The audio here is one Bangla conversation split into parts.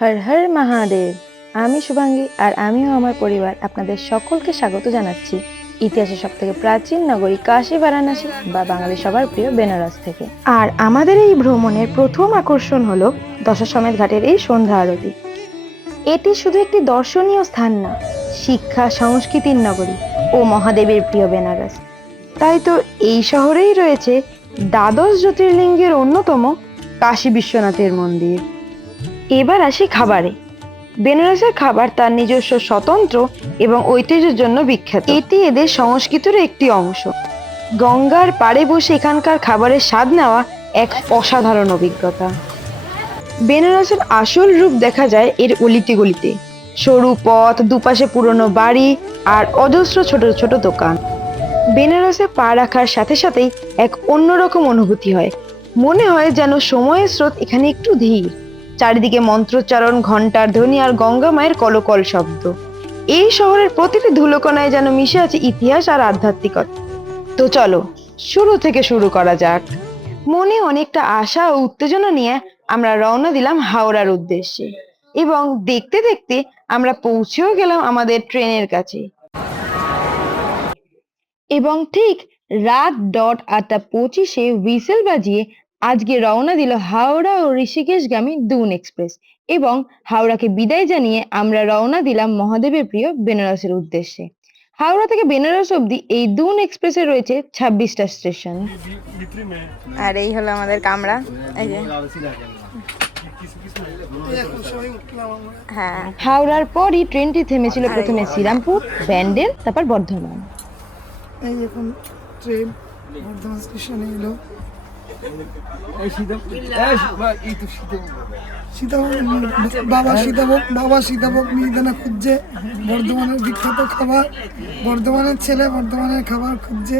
হর হর মহাদেব। আমি শুভাঙ্গী আর আমিও আমার পরিবার আপনাদের সকলকে স্বাগত জানাচ্ছি ইতিহাসের সবথেকে প্রাচীন নগরী কাশী বারাণসী বা বাঙালি সবার প্রিয় বেনারস থেকে। আর আমাদের এই ভ্রমণের প্রথম আকর্ষণ হলো দশাশ্বমেধ ঘাটের এই সন্ধ্যা আরতি। এটি শুধু একটি দর্শনীয় স্থান না, শিক্ষা সংস্কৃতির নগরী ও মহাদেবের প্রিয় বেনারস। তাই তো এই শহরেই রয়েছে দ্বাদশ জ্যোতির্লিঙ্গের অন্যতম কাশী বিশ্বনাথের মন্দির। এবার আসি খাবারে। বেনারসের খাবার তার নিজস্ব স্বতন্ত্র এবং ঐতিহ্যের জন্য বিখ্যাত। এটি এদের সংস্কৃতির একটি অংশ। গঙ্গার পাড়ে বসে এখানকার খাবারের স্বাদ নেওয়া এক অসাধারণ অভিজ্ঞতা। বেনারসের আসল রূপ দেখা যায় এর অলিতে গলিতে। সরু পথ, দুপাশে পুরনো বাড়ি আর অজস্র ছোট ছোট দোকান। বেনারসে পা রাখার সাথে সাথেই এক অন্যরকম অনুভূতি হয়। মনে হয় যেন সময়ের স্রোত এখানে একটু ধীর। চারিদিকে মন্ত্রোচ্চারণ, ঘন্টার ধ্বনি আর গঙ্গা মায়ের কলকল শব্দ। এই শহরের প্রতিটি ধুলোকণায় যেন মিশে আছে ইতিহাস আর আধ্যাত্মিকতা। তো চলো শুরু থেকে শুরু করা যাক। মনে অনেকটা আশা ও উত্তেজনা নিয়ে আমরা রওনা দিলাম হাওড়ার উদ্দেশ্যে, এবং দেখতে দেখতে আমরা পৌঁছেও গেলাম আমাদের ট্রেনের কাছে। এবং ঠিক রাত 8:25 হুইসেল বাজিয়ে আজকে রওনা দিল হাওড়া ও ঋষিকেশগামী দুন এক্সপ্রেস। এবং হাওড়াকে বিদায় জানিয়ে আমরা রওনা দিলাম মহাদেবের প্রিয় বেনারসের উদ্দেশ্যে। হাওড়া থেকে বেনারস অবধি এই দুন এক্সপ্রেসে রয়েছে 26টা স্টেশন। আর এই হলো আমাদের কামরা। এই যে হ্যাঁ, হাওড়ার পরই ট্রেনটি থেমেছিল প্রথমে শ্রীরামপুর, ব্যান্ডেল, তারপর বর্ধমান। এই এখন ট্রেন বর্ধমান স্টেশনে এলো। বাবা সীতাভোগ মিহিদানা খুঁজছে, বর্ধমানের বিখ্যাত খাবার, বর্ধমানের ছেলে বর্ধমানের খাবার খুঁজছে।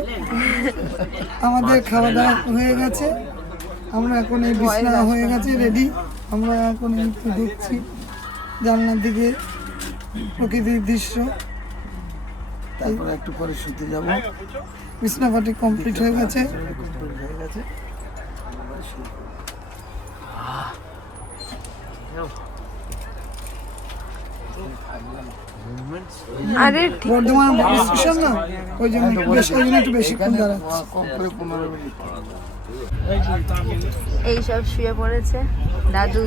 আমাদের খাওয়া দাওয়া হয়ে গেছে, আমরা এখন এই বিছানা হয়ে গেছে রেডি। আমরা এখন এই দেখছি জানলার দিকে প্রকৃতির দৃশ্য, তারপরে একটু পরে শুতে যাব। বিছনাপাটি কমপ্লিট হয়ে গেছে। আরে বর্ধমান স্টেশন না, ওই জন্য একটু বেশিক্ষণ দাঁড়াচ্ছি। এই সব শুয়ে পড়েছে দাদু,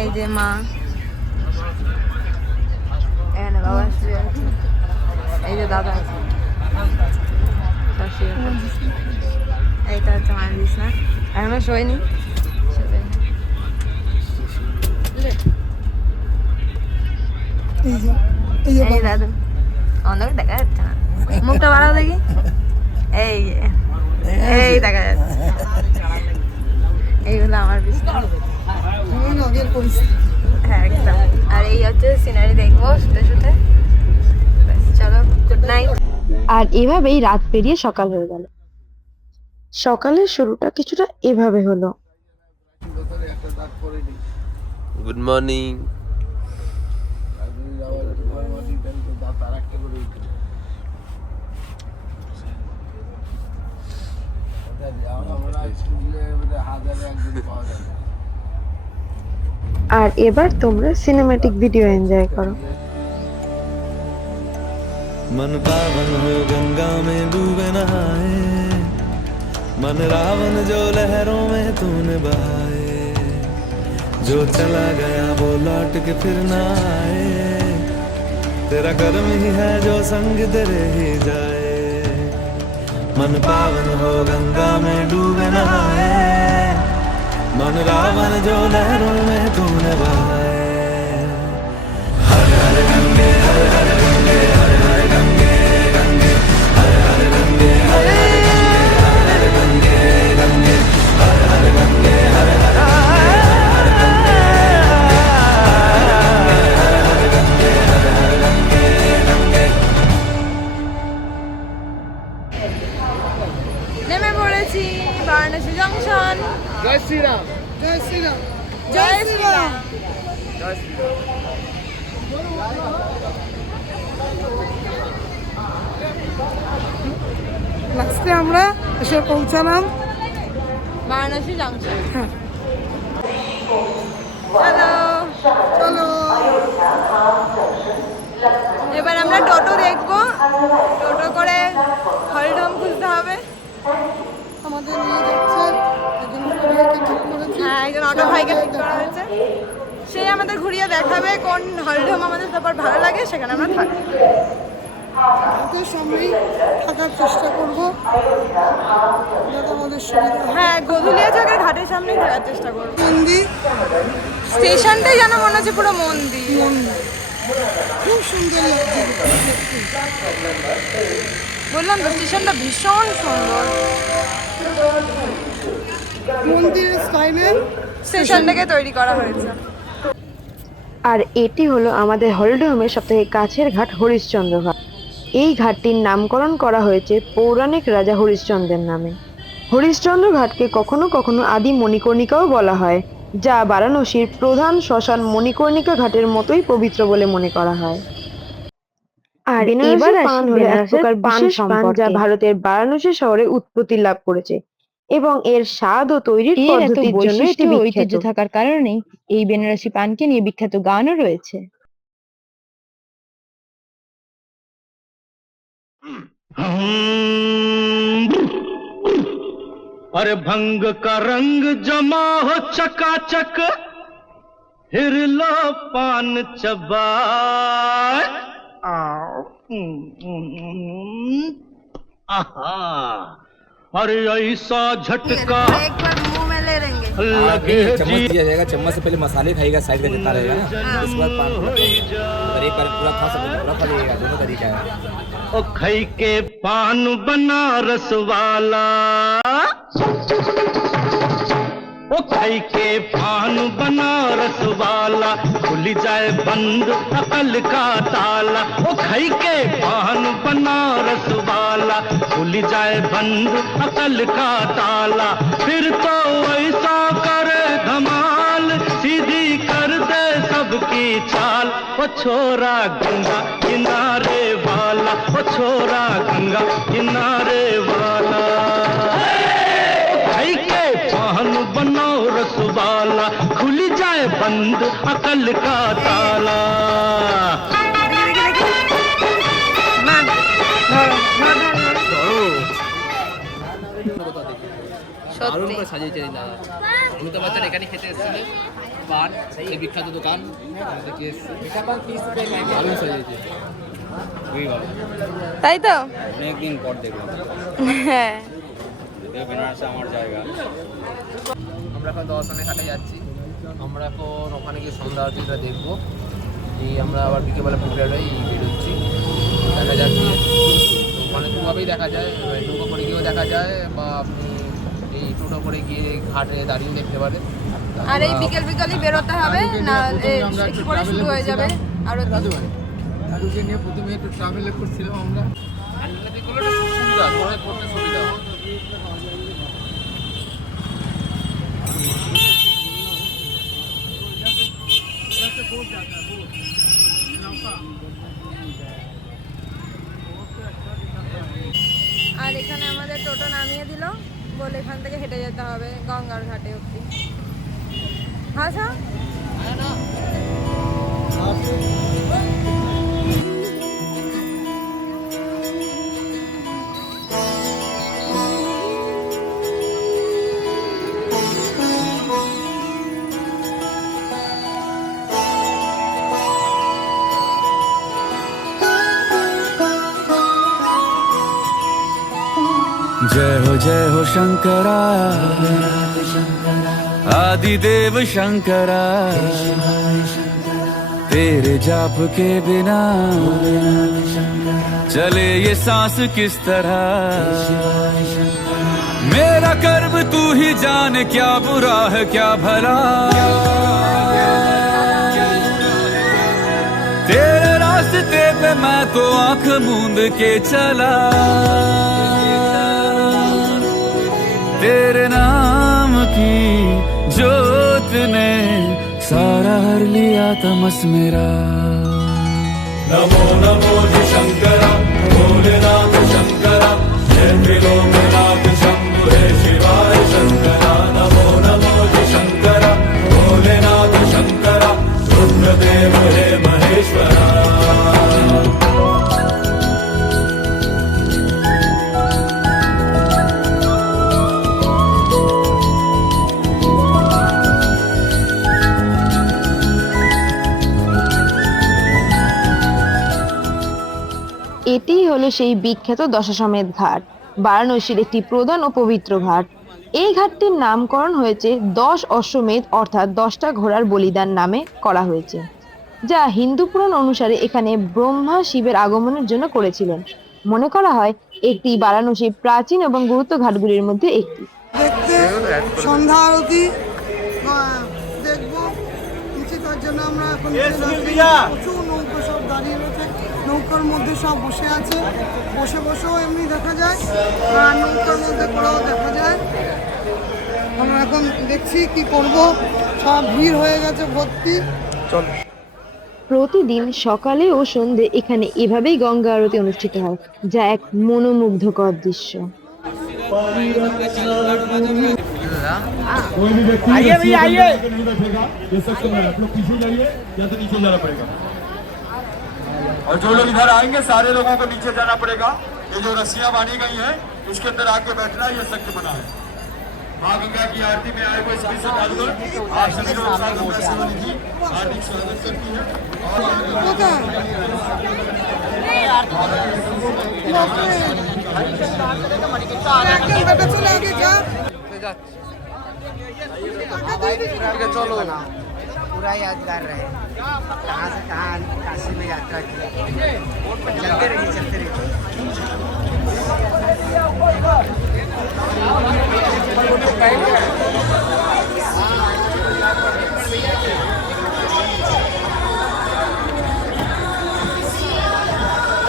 এই যে মা, এখানে বাবা শুয়ে আছে, এই যে দাদা আছে, সব শুয়ে পড়েছে। এইটা হচ্ছে আমার বিছনা, এখনো শোয়নি। এই দাদু অন্ধকার দেখা যাচ্ছে না, মুখটা বাড়াও দেখি। এই এই দেখা যাচ্ছে। এইগুলো আমার বিছনা। হ্যাঁ একদম। আর এই হচ্ছে সিনারি দেখবো শুতে শুতে। চলো, গুড নাইট। আর এভাবেই রাত পেরিয়ে সকাল হয়ে গেল। সকালের শুরুটা কিছুটা এভাবে হলো। Good morning. আর এবার তোমরা সিনেম্যাটিক ভিডিও এনজয় করো। मन पावन हो गंगा में डूबे नहाए, मन रावण जो लहरों में तूने बहाए, जो चला गया वो लौट के फिर ना आए, तेरा कर्म ही है जो संग तेरे ही जाए। मन पावन हो गंगा में डूबे नहाए, मन रावण जो लहरों में तूने बहाए। हर हर गंगे हर हर गंगे हर हर गंगे गंगे हर हर गंगे हर हर गंगे गंगे हर हर गंगे हर हर নেমে পড়েছি বারাণসী জংশন। জয় শ্রীরাম, জয় শ্রীরাম, জয় শ্রীরাম। লাস্টে আমরা এসে পৌঁছালাম বারাণসী জংশন। চলো আমরা টোটো দেখবো, টোটো করে হলডম খুঁজতে হবে। আমাদের নিয়ে যাচ্ছে একজন ভাইকে ঠিক করেছে। হ্যাঁ, একজন অটো ভাইকে ঠিক করা হয়েছে, সে আমাদের ঘুরিয়ে দেখাবে কোন হলডম আমাদের তারপর ভালো লাগে, সেখানে আমরা থাকি। ওদের সামনেই থাকার চেষ্টা করবো যাতে আমাদের সুবিধা হয়। হ্যাঁ, গধুলিয়া চকের ঘাটের সামনেই থাকার চেষ্টা করবো। মন্দির স্টেশনটাই যেন মনে হচ্ছে পুরো মন্দির। খুব সুন্দর লাগছে। বললাম তো, স্টেশনটা ভীষণ সুন্দর। মন্দিরের স্টাইলে স্টেশনটাকে তৈরি করা হয়েছে। আর এটি হলো আমাদের হলিডে সব থেকে কাছের ঘাট হরিশ্চন্দ্র ঘাট। এই ঘাটটির নামকরণ করা হয়েছে পৌরাণিক রাজা হরিশ্চন্দ্রের নামে। হরিশ্চন্দ্র ঘাটকে কখনো কখনো আদি মণিকর্ণিকাও বলা হয়, যা বারাণসীর প্রধান শ্মশান মণিকর্ণিকা ঘাটের মতোই পবিত্র বলে মনে করা হয়। আর এবার পান হলো এক প্রকার বিশেষ পান যা ভারতের বারাণসী শহরে উৎপত্তি লাভ করেছে এবং এর স্বাদ ও তৈরির পদ্ধতির জন্য এটি ঐতিহ্য থাকার কারণেই এই বেনারসি পানকে নিয়ে বিখ্যাত গানও রয়েছে। अरे भंग का रंग जमा हो चकाचक, फिर लो पान चबाए। आहा, अरे ऐसा झटका एक बार मुंह में ले लेंगे। लगे चम्मच दिया जाएगा। चम्मच से पहले मसाले खाएगा, साइड का जितना रहेगा ना, उसके बाद पान को अगर एक बार पूरा खा सकते पूरा खा लीजिएगा। दोनों तरीका है। ओ खई के पान बनारस वाला, ओ खई के पान बनारस वाला, खुल जाए बंद अकल का ताला। ओ खई के पान बनारस वाला, खुल जाए बंद अकल का ताला। फिर तो ऐसा करे धमाल, सीधी कर दे सबकी चाल। ओ छोरा गंगा किनारे वाला, ओ छोरा गंगा किनारे वाला, भाई के पान बनाओ रसवाला, खुल जाए बंद अकल का ताला। দারুণ করে সাজিয়েছে এই দাদা। অমিতাভ বচ্চন এখানে খেতে এসেছিল, পান এই বিখ্যাত দোকান দেখে এসেছি। দারুণ সাজিয়েছে, খুবই ভালো। তাই তো, অনেকদিন পর দেখলাম। হ্যাঁ, বেনারসে আমার জায়গা। আমরা এখন দর্শনের ঘাটে যাচ্ছি। আমরা এখন ওখানে গিয়ে সন্ধ্যা আরতিটা দেখবো। এই আমরা আবার বিকেলবেলা পুকুরে বেরোচ্ছি, দেখা যাচ্ছে। ওখানে দুভাবেই দেখা যায়, নৌকো করে গিয়েও দেখা যায়, বা আপনি এই টোটো করে গিয়ে ঘাটে দাঁড়িয়েও দেখতে পারেন। আর এই বিকেল বিকেলই বেরোতে হবে, না একটু পরে শুরু হয়ে যাবে আরো। দাদুকে নিয়ে প্রথমে একটু ট্রাভেলে করছিলাম আমরা। সুবিধা ঘরে পড়তে সুবিধা। আর এখানে আমাদের টোটো নামিয়ে দিল, বলে এখান থেকে হেঁটে যেতে হবে গঙ্গার ঘাটে অব্দি। হ্যাঁ স্যার, जय हो शंकरा, आदिदेव शंकरा। तेरे जाप के बिना चले ये सांस किस तरह। मेरा कर्म तू ही जान, क्या बुरा है क्या भला। तेरे रास्ते पे मैं तो आंख मूंद के चला। तेरे नाम की जोत ने सारा हर लिया तमस मेरा। नमो नमो जी शंकरा, भोलेनाथ शंकरा, जय त्रिलोकनाथ शंभु हे शिवाय शंकरा। नमो नमो जी शंकरा, भोलेनाथ शंकरा, रुद्रदेव हे महेश्वरा। এটিই হলো সেই বিখ্যাত দশাশ্বমেধ ঘাট, বারাণসীর একটি প্রধান ও পবিত্র ঘাট। এই ঘাটটির নামকরণ হয়েছে 10 অশ্বমেধ অর্থাৎ 10টা ঘোড়ার বলিদান নামে করা হয়েছে, যা হিন্দু পুরাণ অনুসারে এখানে ব্রহ্মা শিবের আগমনের জন্য করেছিলেন। মনে করা হয় এটি বারাণসীর প্রাচীন এবং গুরুত্ব ঘাটগুলির মধ্যে একটি। দেখতে সন্ধ্যা আরতি দেখবো নিচে, তার জন্য আমরা এখন প্রচুর নৌকো সব দাঁড়িয়ে রয়েছে, নৌকার মধ্যে সব বসে আছে, বসেও এমনি দেখা যায় আর নৌকার মধ্যে করেও দেখা যায়। আমরা এখন দেখছি কি করব, সব ভিড় হয়ে গেছে ভর্তি। প্রতিদিন সকালে ও সন্ধে এখানে এভাবেই গঙ্গা আরতি অনুষ্ঠিত হয়, যা এক মনোমুগ্ধকর দৃশ্য। कोई भी व्यक्ति आइए भैया आइए नहीं बैठेगा, ये सकते हैं आप लोग पीछे जाइए या तो नीचे जाना पड़ेगा। और जो लोग इधर आएंगे सारे लोगों को नीचे जाना पड़ेगा। ये जो रस्सियां बांधी गई हैं उसके अंदर आके बैठना ये सख्त बना है। माँ गंगा की आरती में आए कोई सभी श्रद्धालुगण आप सभी लोग हार्दिक स्वागत करती है। चले आगे क्या चलो पूरा यादगार रहे, कहाँ से कहाँ काशी में यात्रा की, चलते रहिए।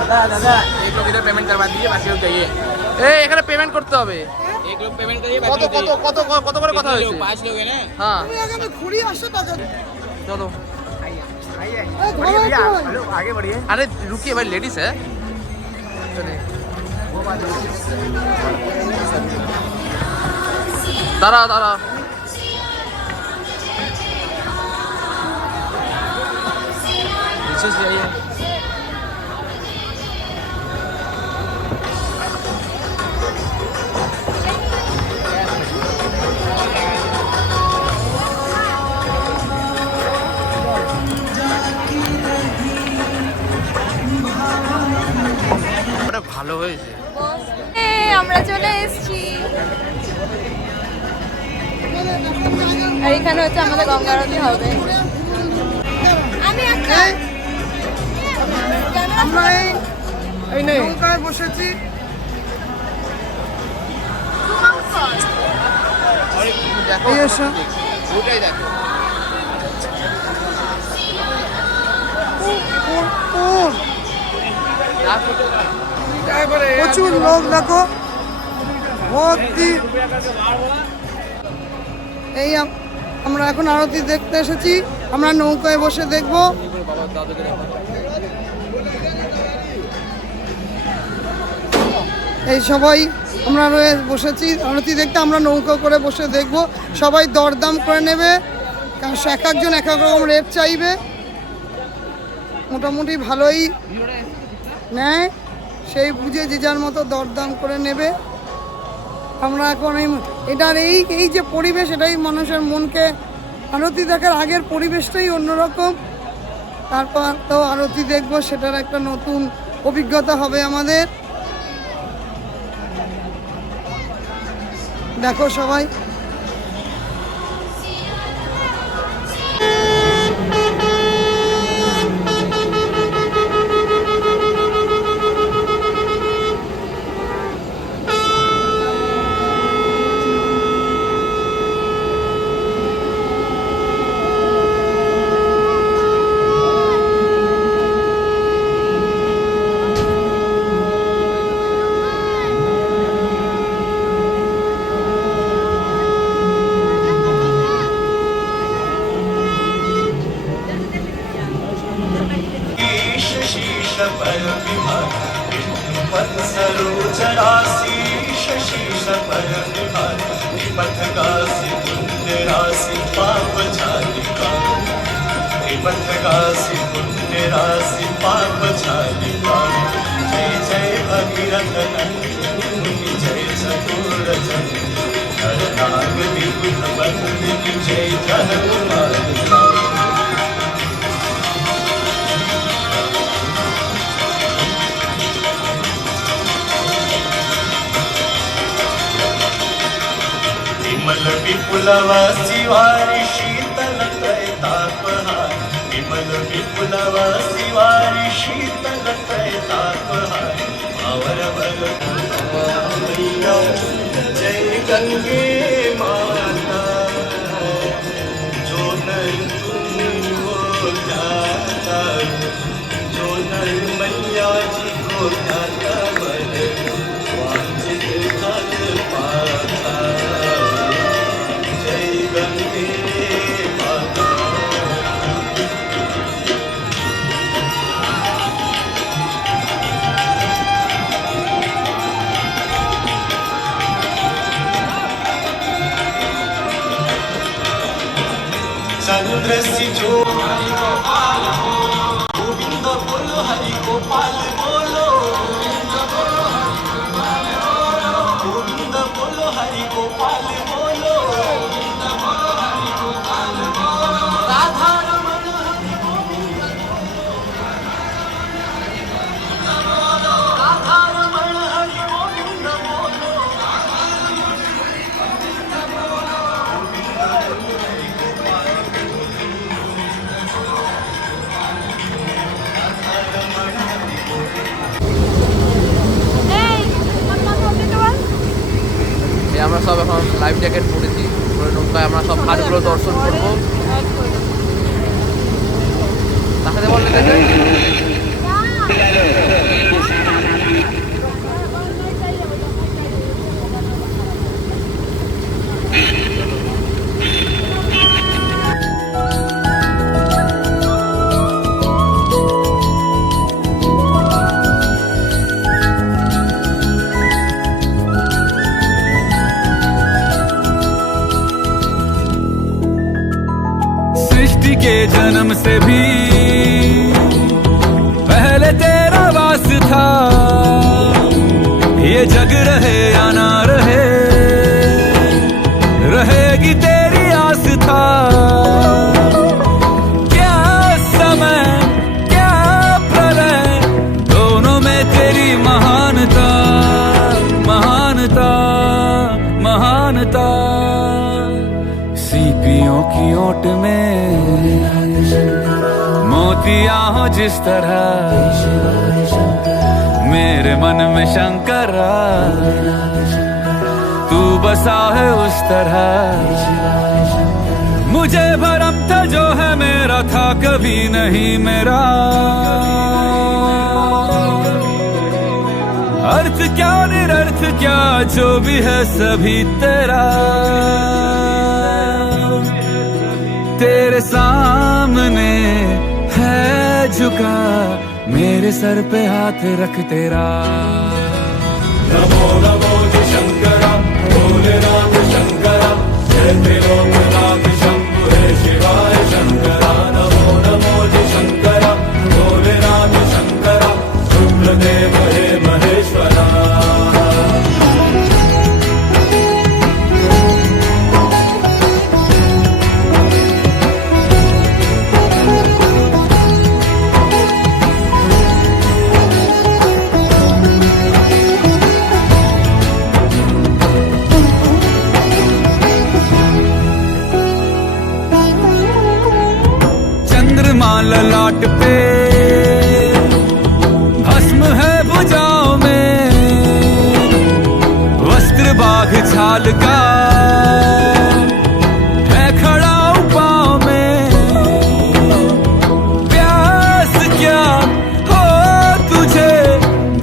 দাদা एक लोग इधर पेमेंट करवा दीजिए, बाकी लोग जाइए। এখানে পেমেন্ট করতে হবে। एक लोग पेमेंट करिए, কত কত কত কত করে কথা হয়েছে? 5 लोग हैं ना। হ্যাঁ ঘুরি আসো টাকা चलो। बढ़िए भैया, हेलो आगे बढ़िए। अरे रुकिए भाई, लेडीज है। दारा दारा जाइए। ভালো হয়েছে। আমরা চলে এসেছি, আর এখানে হচ্ছে আমাদের গঙ্গা আরতি হবে। আমরা এই নৌকায় বসেছি, দেখো ওটাই দেখো। প্রচুর লোক দেখো ভর্তি। এই আমরা এখন আরতি দেখতে এসেছি, আমরা নৌকায় বসে দেখব। এই সবাই আমরা বসেছি আরতি দেখতে, আমরা নৌকা করে বসে দেখব। সবাই দরদাম করে নেবে, কারণ এক একজন এক এক রকম রেট চাইবে। মোটামুটি ভালোই নেয়, সেই বুঝে যে যার মতো দরদাম করে নেবে। আমরা এখন এটার এই যে পরিবেশ, এটাই মানুষের মনকে, আরতি দেখার আগের পরিবেশটাই অন্যরকম। তারপর তো আরতি দেখবো, সেটার একটা নতুন অভিজ্ঞতা হবে আমাদের। দেখো সবাই जय जय भगीरथ जय चतुरचन नाग विबुध बंदनी जय जहकुमार। विपुलव शिवारि शीतल तापहार विमल विपुलव शिवारि शीतल तापहार अवर बल मैया जय गंगे माता जो नर तुमको जाता जो नर मैया जी को जाता मन वांछित फल पाता जय गंगे माता। चंद्र सी जो गोविंद बोलो हरि गोपाल बोलो गोविंद बोलो हरि गोपाल बोलो राधा रमण हरि गोविंद राधा रमण हरि गोविंद बोलो আমরা সব এখন লাইফ জ্যাকেট পরেছি, পরে নৌকায় আমরা সব ঘাটগুলো দর্শন করবো। তার সাথে বললে के जन्म से भी पहले तेरा वास था, ये जग रहे या ना रहे रहेगी तेरी आस था। क्या समय क्या प्रलय दोनों में तेरी महानता महानता महानता। सीपियों की ओट में मोतिया हो जिस तरह मेरे मन में शंकर तू बसा है उस तरह। मुझे भरम था जो है मेरा था कभी नहीं मेरा, अर्थ क्या निरर्थ क्या जो भी है सभी तेरा। तेरे सामने है झुका मेरे सर पे हाथ रख तेरा। नमो नमो जय शंकरा भोलेनाथ शंकरा जय त्रिलोकनाथ शंभु हे शिवाय शंकरा। नमो नमो जय शंकरा भोलेनाथ शंकरा शुक्लदेव हे महेश्वरा। ललाट पे भस्म है भुजाओं में, वस्त्र बाघ छाल का है खड़ा पाँव में। प्यास क्या हो तुझे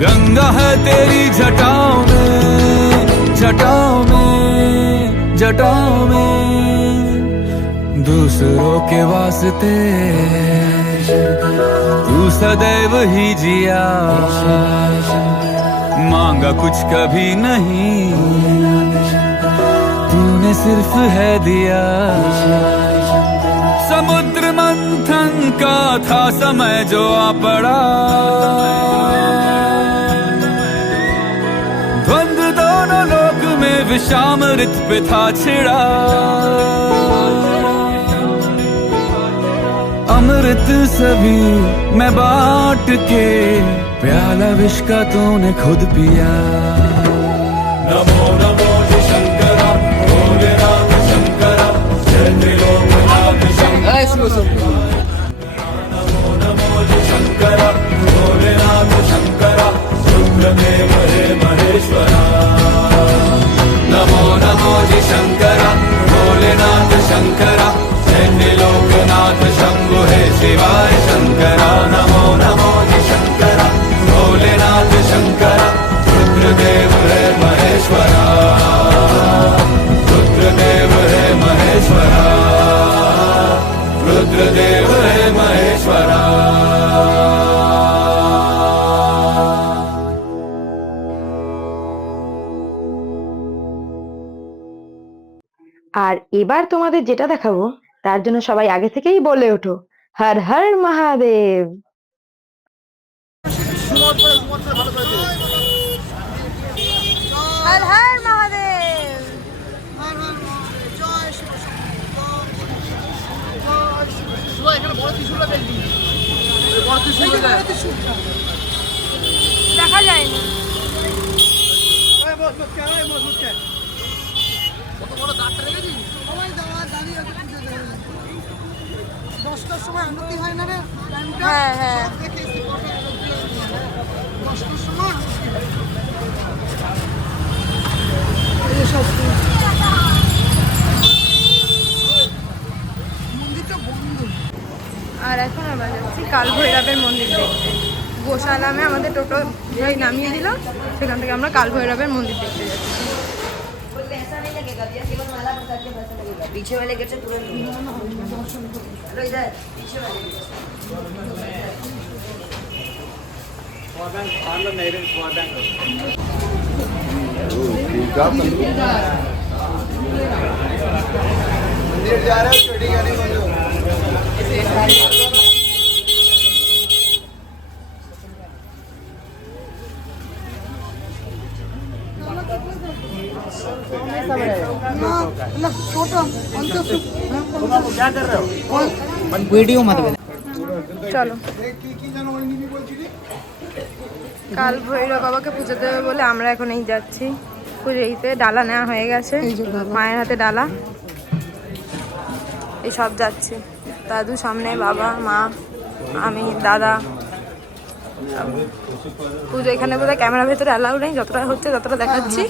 गंगा है तेरी जटाओं में जटाओं में जटाओं में। दूसरों के वास्ते तू सदैव ही जिया, मांगा कुछ कभी नहीं तूने सिर्फ है दिया। समुद्र मंथन का था समय जो आ पड़ा, द्वंद्व दोनों लोक में विषामृत पे था छिड़ा। अमृत सभी मैं बांट के प्याला विष का तूने खुद पिया। नमो नमो जय शंकरा भोलेनाथ शंकरा শিব শম্ভু। शंकर भोलेनाथ शंकर रुद्रदेव हे महेश्वरा नमो नमो जी शंकर भोलेनाथ शंकर चैन्य लोकनाथ शंभु हे शिवाय शंकरा नमो नमो जी शंकर भोलेनाथ शंकर रुद्रदेव हे महेश्वरा रुद्रदेव हे महेश्वरा रुद्रदेव हे महेश्वरा। আর এবার তোমাদের যেটা দেখাবো তার জন্য সবাই আগে থেকেই বলে ওঠো হর হর মহাদেব। হর হর মহাদেব। দেখা যায়নি। দশটার সময় আরতি হয় না রে, হ্যাঁ হ্যাঁ। দশটার সময় মন্দিরটা বন্ধ। আর এখন আমরা যাচ্ছি কাল ভৈরবের মন্দির দেখতে। গোশালামে আমাদের টোটো নামিয়ে দিল, সেখান থেকে আমরা কাল ভৈরবের মন্দির দেখতে যাচ্ছি। पीछे वाले गेट से तुरंत इधर पीछे वाले मंदिर जा रहे हो छोटी गाड़ी बोलो। না ছোট পঞ্চাশ वीडियो मत চলো কি কি জানো ওই নিবি বলছিলি? কাল ভৈরব বাবাকে পুজো দেবে বলে আমরা এখন এই যাচ্ছি পুজো দিতে। ডালা নেওয়া হয়ে গেছে, মায়ের হাতে ডালা। এই সব যাচ্ছে, দাদু সামনে, বাবা, মা, আমি, দাদা। পুজো এখানে বোধহয় ক্যামেরার ভেতরে অ্যালাউ নেই, যতটা হচ্ছে ততটা দেখাচ্ছি,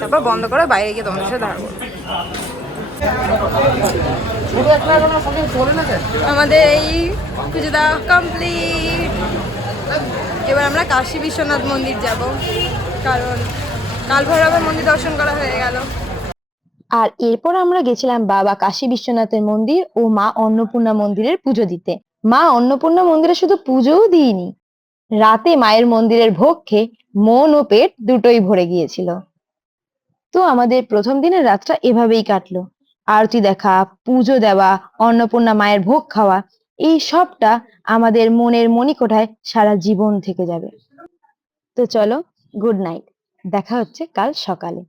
তারপর বন্ধ করে বাইরে গিয়ে তোমাদের সাথে দাঁড়াবো। আমাদের এই পুজো দেওয়া কমপ্লিট। এবার আমরা কাশী বিশ্বনাথ মন্দির যাব, কারণ কাল ভৈরবের মন্দির দর্শন করা হয়ে গেল। আর এরপর আমরা গেছিলাম বাবা কাশী বিশ্বনাথের মন্দির ও মা অন্নপূর্ণা মন্দিরের পুজো দিতে। মা অন্নপূর্ণা মন্দিরে শুধু পুজোও দিইনি, রাতে মায়ের মন্দিরের ভোগ খেয়ে মন ও পেট দুটোই ভরে গিয়েছিল। তো আমাদের প্রথম দিনের রাতটা এভাবেই কাটলো। আরতি দেখা, পুজো দেওয়া, অন্নপূর্ণা মায়ের ভোগ খাওয়া, এই সবটা আমাদের মনের মণিকোঠায় সারা জীবন থেকে যাবে। তো চলো, গুড নাইট, দেখা হচ্ছে কাল সকালে।